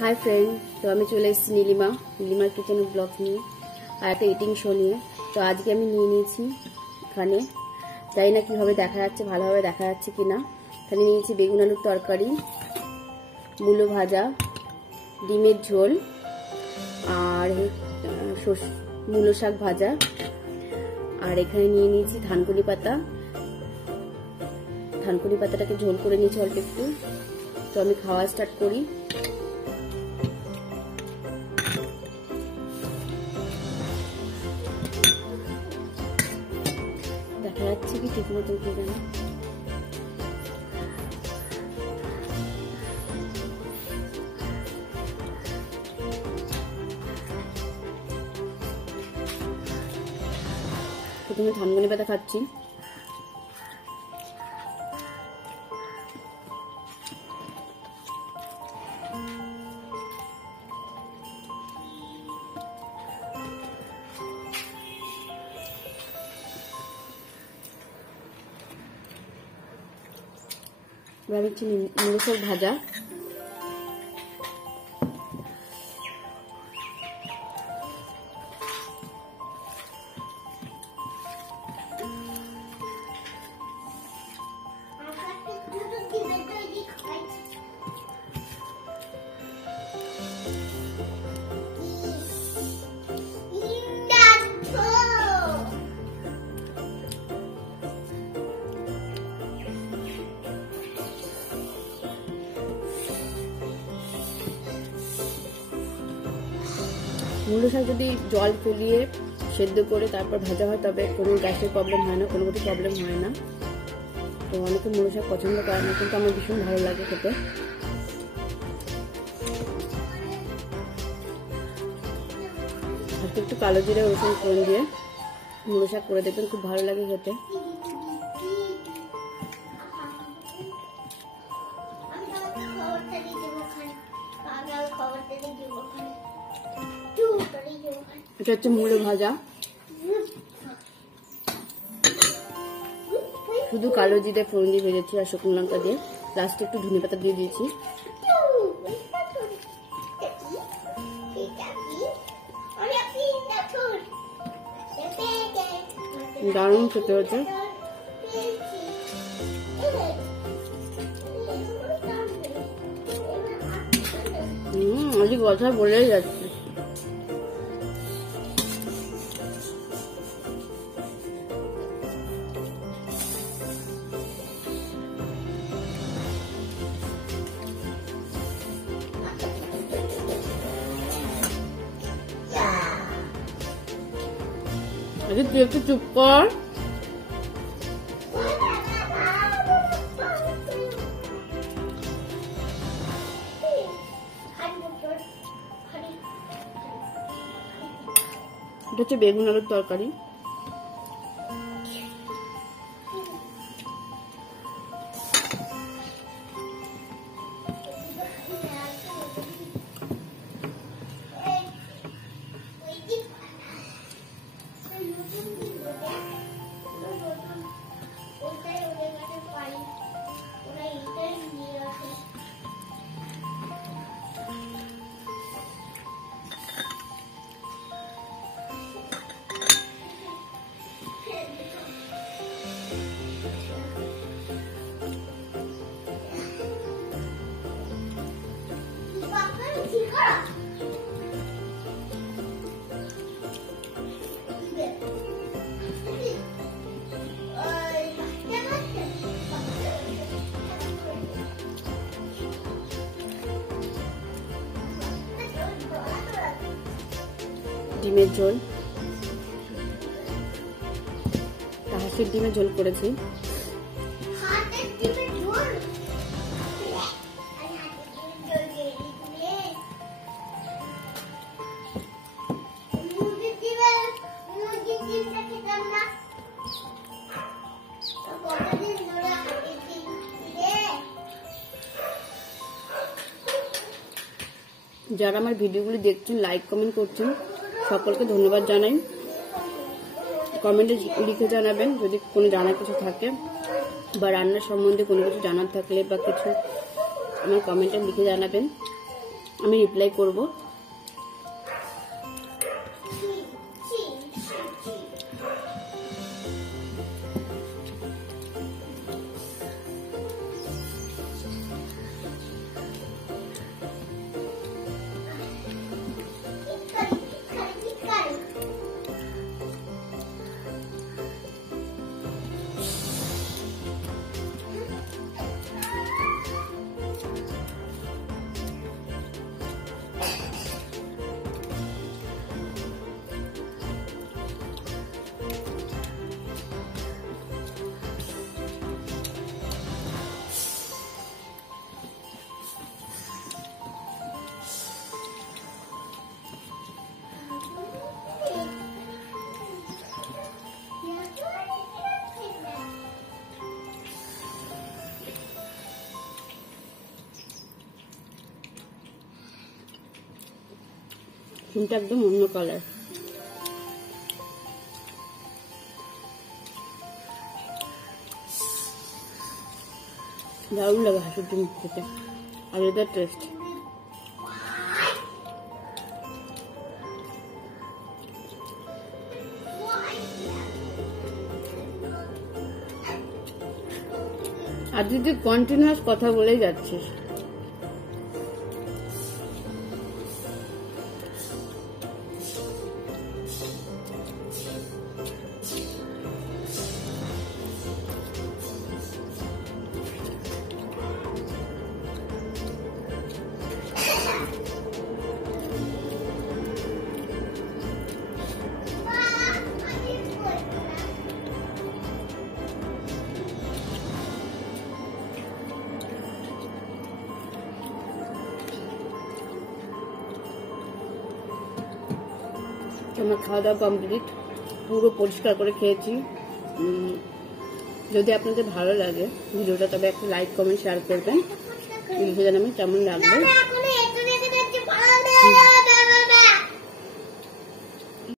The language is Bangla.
हाय फ्रेंड, तो আমি চলে এসেছি নীলিমার কিচেন ব্লগ নিয়ে আর একটা ইটিং শো নিয়ে। তো আজকে আমি নিয়ে নিয়েছি এখানে, জানি না কিভাবে দেখা যাচ্ছে, ভালোভাবে দেখা যাচ্ছে কিনা। এখানে নিয়েছি বেগুন আলুর তরকারি, মূলো ভাজা, ডিমের ঝোল আর মূলো শাক ভাজা, আর এখানে নিয়ে নিয়েছি ধানকুনি পাতাটাকে ঝোল করে নিয়েছি অল্প একটু। তো আমি খাওয়া স্টার্ট করি। দেখা যাচ্ছে কি ঠিক মতো কি জানা, প্রথমে ধানকুনি পাতা খাচ্ছি। মূলো শাক ভাজা, মূলো শাক যদি জল ফেলিয়ে সেদ্ধ করে তারপর ভাজা হয় তবে কোনো গ্যাসের প্রবলেম হয় না, কোনো কিছু প্রবলেম হয় না। তো অনেকে মূলো শাক পছন্দ করে না, কিন্তু আমার ভীষণ ভালো লাগে খেতে। একটু কালো জিরে রসুন ফোড়ন দিয়ে মূলো শাক করে দেখবেন, খুব ভালো লাগে খেতে। এটা হচ্ছে মূলো ভাজা, শুধু কালো জিরে ফোড়ন দিয়ে ভেজেছি আর শুকনো লঙ্কা দিয়ে, লাস্টে একটু ধনে পাতা দিয়ে দিয়েছি। দারুণ খেতে হচ্ছে। আজকে কথা বলেই যাচ্ছে। আরে তুই একটু চুপ কর। এটা হচ্ছে বেগুন আলুর তরকারি। ডিমের ঝোল, হাঁসের ডিমের ঝোল করেছি। যারা আমার ভিডিওগুলি দেখছেন, লাইক কমেন্ট করছেন, সকলকে ধন্যবাদ জানাই। কমেন্টে লিখে জানাবেন যদি কোনো জানার কিছু থাকে বা রান্নার সম্বন্ধে কোনো কিছু জানার থাকলে বা কিছু আমার কমেন্টে লিখে জানাবেন। আমি রিপ্লাই করব। ডিমটা একদম অন্য কালার। দারুণ লাগে হাঁসের ডিম খেতে, আলাদা টেস্ট। আর যদি কন্টিনিউয়াস কথা বলেই যাচ্ছিস। আমার খাওয়া দাওয়া কমপ্লিট, পুরো পরিষ্কার করে খেয়েছি। যদি আপনাদের ভালো লাগে ভিডিওটা তবে একটা লাইক কমেন্ট শেয়ার করবেন। ভিডিওটা জানাবেন কেমন লাগবে।